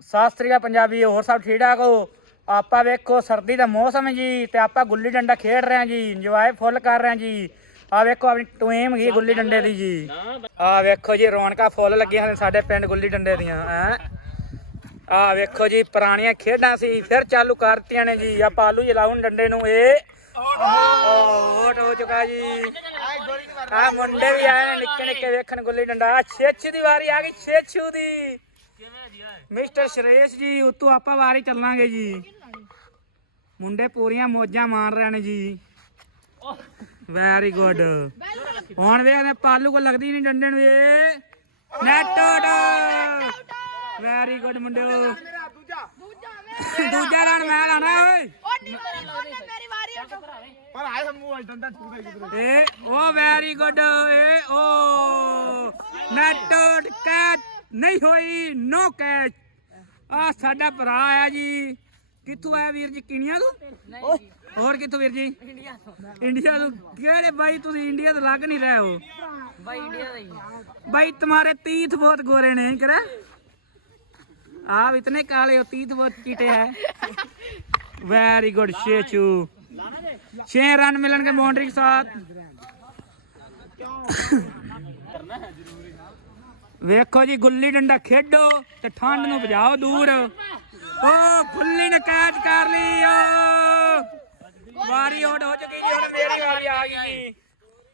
ਸਤਿ ਸ੍ਰੀ ਅਕਾਲ ਪੰਜਾਬੀ, ਹੋਰ ਸਭ ਠੀਕ ਠਾਕ ਹੋ? ਆਪਾਂ ਵੇਖੋ, ਸਰਦੀ ਦਾ ਮੌਸਮ ਜੀ, ਤੇ ਆਪਾਂ ਗੁੱਲੀ ਡੰਡਾ ਖੇਡ ਰਹੇ ਹਾਂ ਜੀ ਇੰਜੋਏ ਫੁੱਲ ਕਰ ਰਹੇ ਹਾਂ ਜੀ। ਆ ਵੇਖੋ, ਆਪਣੀ ਟੀਮ ਗਈ ਗੁੱਲੀ ਡੰਡੇ ਦੀ ਜੀ। ਆ ਵੇਖੋ ਜੀ, ਰੌਣਕਾਂ ਫੁੱਲ ਲੱਗੀਆਂ ਹਨ ਸਾਡੇ ਪਿੰਡ ਗੁੱਲੀ ਡੰਡੇ ਦੀਆਂ, ਹੈ। ਆ ਵੇਖੋ ਜੀ, ਪੁਰਾਣੀਆਂ ਖੇਡਾਂ ਸੀ, ਫਿਰ ਚਾਲੂ ਕਰਤੀਆਂ ਨੇ ਜੀ। ਆਪਾਂ ਆਲੂ ਜਲਾਉਣ ਡੰਡੇ ਨੂੰ, ਇਹ ਆਊਟ ਹੋ ਚੁੱਕਾ ਜੀ। ਆ ਮੁੰਡੇ ਵੀ ਆਏ ਨੇ ਨਿੱਕੇ ਨਿੱਕੇ ਵੇਖਣ ਗੁੱਲੀ ਡੰਡਾ। ਛੇਛੂ ਦੀ ਵਾਰੀ ਆ ਗਈ, ਛੇਛੂ ਦੀ। ਮਿਸਟਰ ਸ਼ਰੇਸ਼ ਜੀ ਉਤੋਂ ਆਪਾਂ ਵਾਰੀ ਚੱਲਾਂਗੇ ਜੀ। ਮੁੰਡੇ ਪੂਰੀਆਂ ਮੋਜਾਂ ਮਾਰ ਰਹੇ ਨੇ ਜੀ। ਵੈਰੀ ਗੁੱਡ ਹੁਣ ਵੇਖਦੇ ਪਾਲੂ ਕੋ ਲੱਗਦੀ ਨਹੀਂ ਡੰਡੇ ਨੂੰ ਇਹ ਨੈਟ ਆਊਟ ਵੈਰੀ ਗੁੱਡ ਮੁੰਡਿਓ। ਦੂਜਾ ਰਨ ਮੈਂ ਲਾਣਾ ਓਏ। ਪਰ ਆਏ ਹਮ ਡੰਡਾ ਛੂਦਾ ਏ ਉਹ ਵੈਰੀ ਗੁੱਡ ਏ ਓ ਨੈਟ ਆਊਟ ਕੈਚ ਨਹੀਂ ਹੋਈ ਨੋ ਕੈਚ ਆ ਸਾਡਾ ਭਰਾ ਆ ਜੀ। ਕਿੱਥੋਂ ਆਇਆ ਵੀਰ ਜੀ? ਕਿਣੀਆਂ ਤੋਂ? ਹੋਰ ਕਿੱਥੋਂ ਵੀਰ ਜੀ? ਇੰਡੀਆ ਤੋਂ। ਕਿਹੜੇ ਬਾਈ ਤੁਸੀਂ ਇੰਡੀਆ ਤੋਂ ਲੱਗ ਨਹੀਂ ਰਹੇ ਹੋ? ਬਾਈ ਇੰਡੀਆ ਦਾ ਹੀ ਬਾਈ ਤੁਹਾਡੇ ਤੀਥ ਬਹੁਤ ਗੋਰੇ ਨੇ ਕਰਾ ਆਪ ਇਤਨੇ ਕਾਲੇ ਹੋ ਤੀਥ ਬਹੁਤ ਚਿੱਟੇ ਹੈ ਵੈਰੀ ਗੁੱਡ ਸ਼ੇਚੂ 6 ਰਨ ਮਿਲਣਗੇ ਬਾਉਂਡਰੀ ਕੇ ਸਾਥ ਵੇਖੋ ਜੀ ਗੁੱਲੀ ਡੰਡਾ ਖੇਡੋ ਤੇ ਠੰਡ ਨੂੰ ਭਜਾਓ ਦੂਰ। ਓ ਗੁੱਲੀ ਨੇ ਕੈਚ ਕਰ ਲਈ ਓ। ਵਾਰੀ ਹੋਟ ਹੋ ਚੁੱਕੀ ਜੀ ਹੁਣ ਮੇਰੀ ਵਾਰੀ ਆ ਗਈ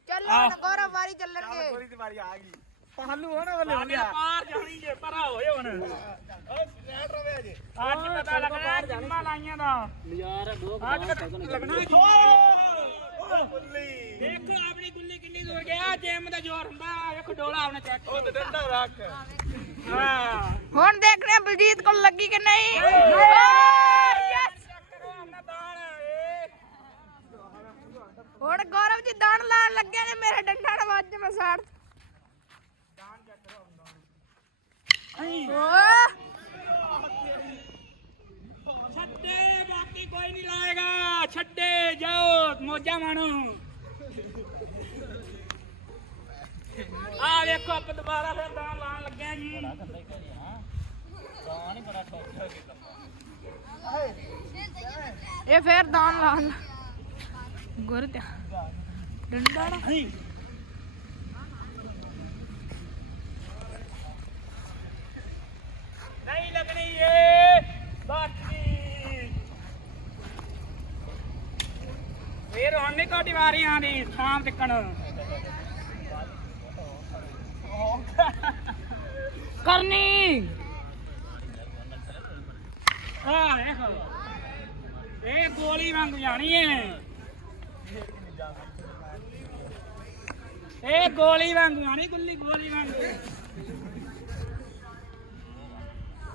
ਚੱਲੋ ਨਗੋਰਾ ਵਾਰੀ ਚੱਲਣਗੇ। ਗੋਰੀ ਦੀ ਵਾਰੀ ਆ ਗਈ। ਪਾਲੂ ਹੋਣਾ ਵੱਲੇ ਹੋ ਗਿਆ ਪਾਰ ਜਾਣੀ ਜੇ ਪਰਾ ਹੋਏ ਹੁਣ। ਓ ਸਟੈਂਡ ਰਵੇ ਅਜੇ। ਅੱਜ ਪਤਾ ਲੱਗਣਾ ਜਿੰਮਾ ਲਾਈਆਂ ਦਾ। ਯਾਰ ਦੋ ਲੱਗਣਾ ਬੁੱਲੀ ਦੇਖੋ ਆਪਣੀ ਗੁੱਲੀ ਕਿੰਨੀ ਦੂਰ ਗਿਆ ਜਿਮ ਦਾ ਜ਼ੋਰ ਹੁੰਦਾ ਵੇਖੋ ਡੋਲਾ ਆਪਣਾ ਚੈੱਕ ਉਹ ਤੇ ਡੰਡਾ ਰੱਖ। ਹਾਂ। ਹੁਣ ਦੇਖਦੇ ਹਾਂ ਬਲਜੀਤ ਕੋਲ ਲੱਗੀ ਕਿ ਨਹੀਂ। ਕਰੋ ਆਪਣਾ ਦਾਣ ਏ ਹੁਣ ਗੌਰਵ ਜੀ ਦਾਣ ਲਾਣ ਲੱਗੇ ਨੇ ਮੇਰੇ ਡੰਡਾ ਨਾਲ ਵੱਜ ਮੈਂ ਸਾੜ। ਓਹ ਛੱਡੇ ਬਾਕੀ ਕੋਈ ਨਹੀਂ ਲਾਏਗਾ। ਛੱਡੇ ਜਾਓ ਮੋਜਾ ਮਾਣੋ। ਆ ਵੇਖੋ ਆਪਾਂ ਦੁਬਾਰਾ ਫਿਰ ਦਾਣ ਲਾਣ ਲੱਗੇ ਆ ਜੀ। ਇਹ ਫੇਰ ਦਾਣ ਲਾਣ ਗੁਰ ਤੇ ਡੰਡਾ ਨਹੀਂ ਲੱਗਣੀ ਏ ਬਾਕੀ ਵਾਰੀਆਂ ਦੀ ਸ਼ਾਮ ਤੱਕਣ। ਕਰਨੀ। ਆ ਇਹ ਗੋਲੀ ਵਾਂਗ ਜਾਣੀ ਏ। ਇਹ ਗੋਲੀ ਵਾਂਗ ਜਾਣੀ ਗੁੱਲੀ ਗੋਲੀ ਵਾਂਗ।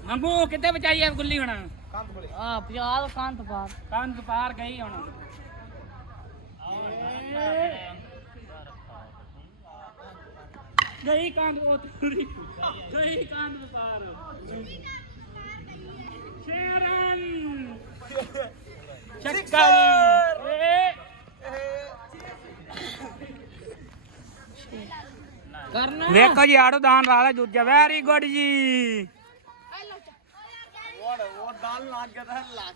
ਮੰਗੂ ਕਿੱਥੇ ਬਚਾਈ ਆ ਗੁੱਲੀ ਹੁਣ? ਕੰਧ ਕੋਲੇ। ਆ 50 ਕੰਧ ਪਾਰ। ਕੰਧ ਪਾਰ ਗਈ ਹੁਣ। ਗਈ ਕਾਂਡ ਉਹ ਤੁਰੀ ਗਈ ਕਾਂਡ ਵਸਾਰ ਸ਼ੇਰਨ। ਚੱਕਰ ਕਰਨਾ ਵੇਖੋ ਜੀ ਆੜੋ ਦਾਨ ਵਾਲਾ ਜੁੱਜਾ। ਵੈਰੀ ਗੁੱਡ ਜੀ।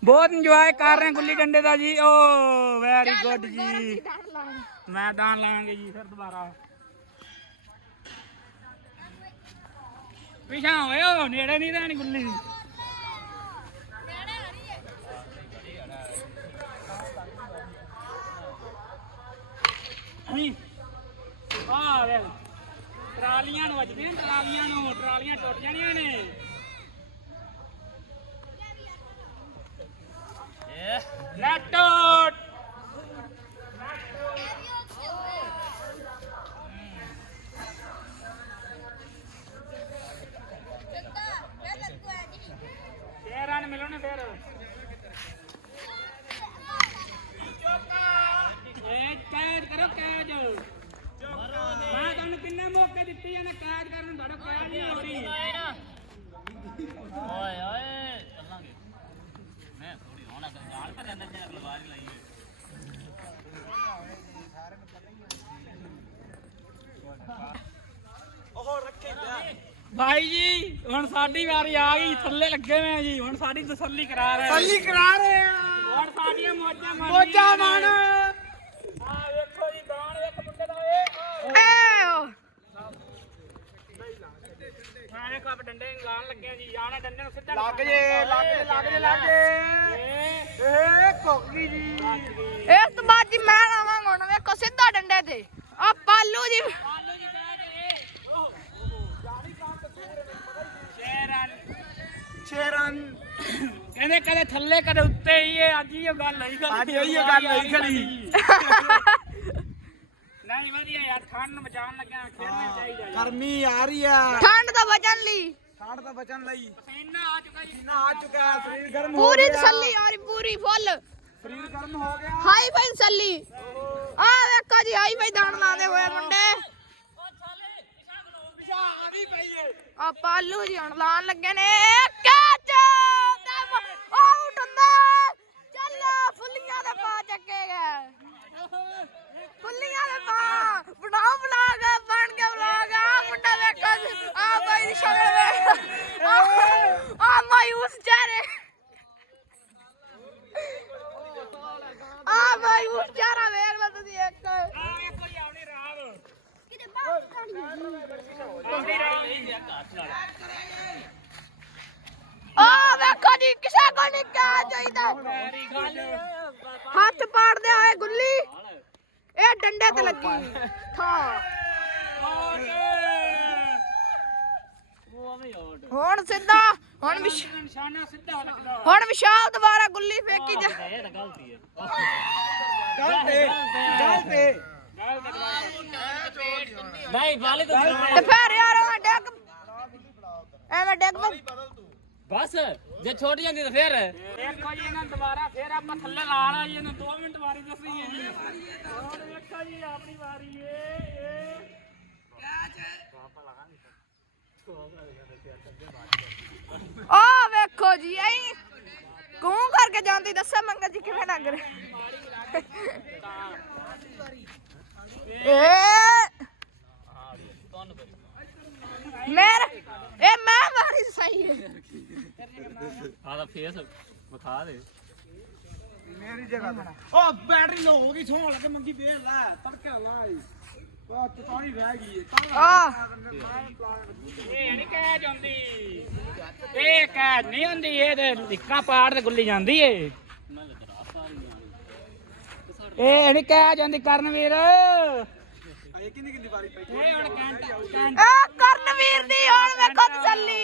ਬਹੁਤ ਇੰਜੋਏ ਕਰ ਰਹੇ ਹਾਂ ਗੁੱਲੀ ਡੰਡੇ ਦਾ ਜੀ। ਓ ਵੈਰੀ ਗੁੱਡ ਜੀ। ਦਾਣ ਲਾਣ ਮੈਂ ਦਾਨ ਲਾਂਗੇ ਜੀ ਫਿਰ ਦੁਬਾਰਾ। ਪਿਛਾ ਹੋਏ ਓ ਨੇੜੇ ਨਹੀਂ ਰਹਿਣੀ ਗੁੱਲੀ। ਨਹੀਂ ਆ ਵੇ ਟਰਾਲੀਆਂ ਨੂੰ ਵੱਜਦੀਆਂ ਟਰਾਲੀਆਂ ਨੂੰ ਟਰਾਲੀਆਂ ਟੁੱਟ ਜਾਣੀਆਂ ਨੇ। ਨੈਟ ਭਾਈ ਜੀ ਹੁਣ ਸਾਡੀ ਵਾਰੀ ਆ ਗਈ ਥੱਲੇ ਲੱਗੇ ਹੋਏ ਆ ਜੀ। ਹੁਣ ਸਾਡੀ ਤਸੱਲੀ ਕਰਾ ਰਹੇ ਆ। ਤਸੱਲੀ ਕਰਾ ਰਹੇ ਆ। ਹੁਣ ਸਾਡੀਆਂ ਮੋਜਾਂ ਮਾਰ ਮੋਜਾ ਮਾਣ ਆ ਵੇਖੋ ਜੀ ਦਾਣ ਇੱਕ ਮੁੰਡੇ ਦਾ ਏ ਵੇਖੋ ਆਪ ਡੰਡੇ ਲਾਣ ਲੱਗੇ ਆ ਜੀ ਆਣਾ ਡੰਡੇ ਨੂੰ ਸਿੱਧਾ ਲੱਗ ਜੇ ਲੱਗ ਜੇ ਲੱਗ ਜੇ ਲੱਗ ਜੇ। ਏ ਕੋਕੀ ਜੀ। ਇਸ ਤੋਂ ਬਾਅਦ ਜੀ ਮੈਂ ਆਵਾਂਗਾ ਹੁਣ ਵੇਖੋ ਸਿੱਧਾ ਡੰਡੇ ਤੇ। ਆ ਪਾਲੂ ਜੀ। ਆਲੂ ਜੀ ਬਹਿ ਕੇ ਉਹ ਸ਼ੇਰਨ। ਸ਼ੇਰਨ ਕਹਿੰਦੇ ਕਦੇ ਥੱਲੇ ਕਦੇ ਉੱਤੇ ਹੀ ਇਹ ਅੱਜ ਹੀ ਉਹ ਗੱਲ ਹੋਈ ਗੱਲ ਅੱਜ ਉਹੀ ਉਹ ਗੱਲ ਹੋਈ ਖੜੀ। ਨਹੀਂ ਵਧੀਆ ਯਾਰ ਠੰਡ ਨੂੰ ਬਚਾਉਣ ਲੱਗਿਆ ਖੇਡਣਾ ਚਾਹੀਦਾ ਗਰਮੀ ਆ ਰਹੀ ਆ। ਠੰਡ ਤੋਂ ਬਚਣ ਲਈ। ਠੰਡ ਤੋਂ ਬਚਣ ਲਈ। ਪਸੀਨਾ ਆ ਚੁੱਕਾ ਜੀ। ਨਾ ਆ ਚੁੱਕਾ ਹੈ, ਸਰੀਰ ਗਰਮ ਹੋ ਪੂਰੀ ਗਿਆ। ਤਸੱਲੀ ਯਾਰ ਪੂਰੀ ਫੁੱਲ। ਸਰੀਰ ਗਰਮ ਹੋ ਗਿਆ। ਹਾਈ ਫਾਈ ਤਸੱਲੀ। ਆ ਵੇਖੋ ਜੀ ਹਾਈ ਫਾਈ ਦਾਣ ਲਾਉਂਦੇ ਹੋਏ ਮੁੰਡੇ। ਆ ਪਾਲੂ ਜੀ ਹੁਣ ਲਾਣ ਲੱਗੇ ਨੇ। ਕੈਚ ਆਊਟ ਹੁੰਦਾ ਚੱਲ ਫੁੱਲੀਆਂ ਦੇ ਪਾ ਚੱਕੇ ਗਏ ਫੁੱਲੀਆਂ ਦੇ ਪਾ ਬਣਾਓ ਬਲਾਗ ਬਣ ਕੇ ਬਲਾਗ ਆ ਮੁੰਡਾ ਵੇਖੋ ਜੀ, ਆ ਬਾਈ ਦੀ ਸ਼ਕਲ ਵੇ ਆ ਮਾਯੂਸ ਚਿਹਰੇ ਚਿਹਰਾ ਵੇਖ ਲਓ ਤੁਸੀਂ ਇੱਕ। ਆ ਵੇਖੋ ਜੀ ਆਪਣੀ ਰਾਤ ਕਿਤੇ ਬਾਹਰ ਆਪਣੀ ਰਾਤ ਆ। ਵੇਖੋ ਜੀ ਕਿਸੇ ਕੋ ਨਹੀਂ ਕਿਆ ਚਾਹੀਦਾ। ਹੱਥ ਪਾੜਦੇ ਹੋਏ ਗੁੱਲੀ। ਇਹ ਡੰਡੇ ਤੇ ਲੱਗੀ। ਯਾਰ ਹੁਣ ਸਿੱਧਾ ਹੁਣ ਵਿਸ਼ ਨਿਸ਼ਾਨਾ ਸਿੱਧਾ ਲੱਗਦਾ। ਹੁਣ ਵਿਸ਼ਾਲ ਦੁਬਾਰਾ ਗੁੱਲੀ ਫੇਕੀ ਜਾ ਇਹ ਤਾਂ ਗਲਤੀ ਹੈ। ਗੱਲ ਤੇ ਗੱਲ ਤੇ। ਗੱਲ ਤੇ ਗਵਾਹ। ਨਹੀਂ ਵਾਲੇ ਤਾਂ ਤੇ ਫਿਰ ਯਾਰ ਉਹ ਡੈਗ ਐਵੇਂ ਬਸ ਜੇ ਛੋਟ ਜਾਂਦੀ ਤਾਂ ਫੇਰ। ਵੇਖੋ ਜੀ ਇਹਨਾਂ ਦੁਬਾਰਾ ਫੇਰ ਆਪਾਂ ਥੱਲੇ ਲਾਣਾ ਜੀ ਇਹਨੂੰ 2 ਮਿੰਟ ਵਾਰੀ ਦੱਸੀ ਹੈ ਜੀ। ਹੁਣ ਵੇਖੋ ਜੀ ਆਪਣੀ ਵਾਰੀ ਏ ਏ। ਆ ਵੇਖੋ ਜੀ ਐ ਕੂੰ ਕਰਕੇ ਜਾਂਦੀ ਦੱਸਾਂ ਮੰਗਲ ਜੀ ਕਿਵੇਂ ਲੱਗ ਰਿਹਾ। ਏ। ਮੇਰ ਇਹ ਮੈਂ ਵਾਰੀ ਸਹੀ। ਹੈ ਆ ਤਾਂ ਫੇਸ ਵਿਖਾ ਦੇ। ਮੇਰੀ ਜਗ੍ਹਾ ਤੇ। ਉਹ ਬੈਟਰੀ ਲੋ ਹੋ ਗਈ ਸੌਣ ਲੱਗੇ ਮੰਗੀ ਵੇਖ ਲੈ ਤੜਕੇ ਲਾਈ ਉਹ ਚਤਾਈ ਰਹਿ ਗਈ ਹੈ ਆ ਇਹ ਨਹੀਂ ਕਹਿ ਜਾਂਦੀ ਇਹ ਕਹਿ ਨਹੀਂ ਹੁੰਦੀ ਇਹ ਤੇ ਲਿੱਕਾ ਪਾੜ ਤੇ ਗੁੱਲੀ ਜਾਂਦੀ ਏ। ਇਹ ਨਹੀਂ ਕਹਿ ਜਾਂਦੀ ਕਰਨਵੀਰ ਇਹ ਕਿੰਨੀ ਕਿੰਨੀ ਵਾਰੀ। ਪਈ ਇਹ ਹੁਣ ਘੰਟਾ ਘੰਟਾ ਆ ਕਰਨਵੀਰ ਦੀ ਹੁਣ ਵੇਖੋ ਤਸੱਲੀ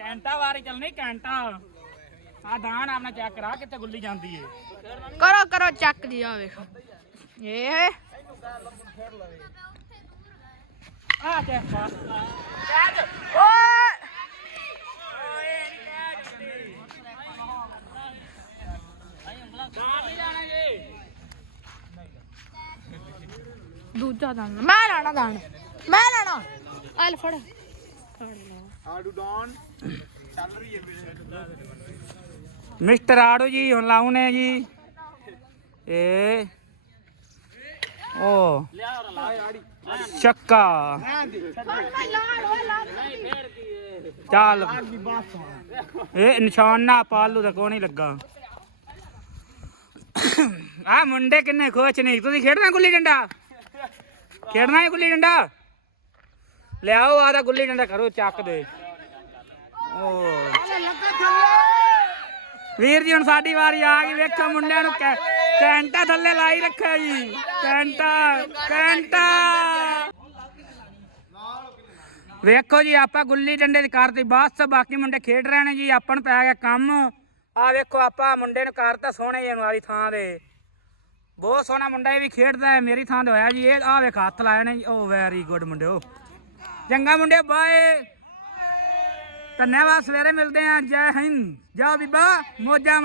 ਘੰਟਾ ਵਾਰੀ ਚੱਲਣੀ ਘੰਟਾ ਆ ਦਾਨ ਆਪਣਾ ਚੈੱਕ ਕਰਾ ਕਿੱਥੇ ਗੁੱਲੀ ਜਾਂਦੀ ਏ। ਕਰੋ ਕਰੋ ਚੱਕ ਜੀ ਆ ਵੇਖੋ। ਇਹ ਆ ਚੈੱਕ ਪਾਸ ਓਏ ਦੂਜਾ ਦਾਣ ਮੈਂ ਲੈਣਾ ਦਾਣ ਮੈਂ ਲੈਣਾ ਆਲ ਫੜ ਆਡੂ ਡੌਨ ਚੱਲ ਰਹੀ ਹੈ ਮਿਸਟਰ ਆੜੋ ਜੀ, ਹੁਣ ਲਾਉਨੇ ਜੀ। ਇਹ ਓ। ਚੱਕਾ। ਚੱਲ। ਇਹ ਨਿਸ਼ਾਨਾ ਪਾਲੂ ਦਾ ਕੋਈ ਨਹੀਂ ਲੱਗਾ। ਆ ਮੁੰਡੇ ਕਿੰਨੇ ਖੁਸ਼ ਨਹੀਂ ਤੁਸੀਂ ਖੇਡਣਾ ਗੁੱਲੀ ਡੰਡਾ? ਖੇਡਣਾ ਹੈ ਗੁੱਲੀ ਡੰਡਾ? ਲਿਆਓ ਆਦਾ ਗੁੱਲੀ ਡੰਡਾ ਕਰੋ, ਚੱਕ ਦੇ। ਓ। ਵੀਰ ਜੀ, ਹੁਣ ਸਾਡੀ ਵਾਰੀ ਆ ਗਈ, ਵੇਖੋ ਮੁੰਡਿਆਂ ਨੂੰ ਕੈਂਟਾ ਥੱਲੇ ਲਾਈ ਰੱਖਿਆ ਜੀ। ਕੈਂਟਾ ਕੈਂਟਾ ਵੇਖੋ ਜੀ, ਆਪਾਂ ਗੁੱਲੀ ਡੰਡੇ ਦੀ ਕਰਤੀ ਬਸ, ਬਾਕੀ ਮੁੰਡੇ ਖੇਡ ਰਹੇ ਨੇ ਜੀ ਆਪਾਂ ਨੂੰ ਪੈ ਗਿਆ ਕੰਮ। ਆ ਵੇਖੋ, ਆਪਾਂ ਮੁੰਡੇ ਨੂੰ ਕਰਤਾ ਸੋਹਣੇ ਜਿਹੇ ਨੂੰ ਵਾਲੀ ਥਾਂ ਦੇ। ਬਹੁਤ ਸੋਹਣਾ ਮੁੰਡਾ ਇਹ ਵੀ ਖੇਡਦਾ ਹੈ, ਮੇਰੀ ਥਾਂ ਤੇ ਹੋਇਆ ਜੀ, ਇਹ ਆ ਵੇਖ, ਹੱਥ ਲਾਇਆ ਨੇ ਜੀ। ਓ ਵੈਰੀ ਗੁੱਡ ਮੁੰਡਿਓ ਚੰਗਾ ਮੁੰਡੇ, ਬਾਏ। ਧੰਨਵਾਦ, ਸਵੇਰੇ ਮਿਲਦੇ ਆਂ ਜੈ ਹਿੰਦ, ਜਾ ਬੀਬਾ ਮੋਜਾ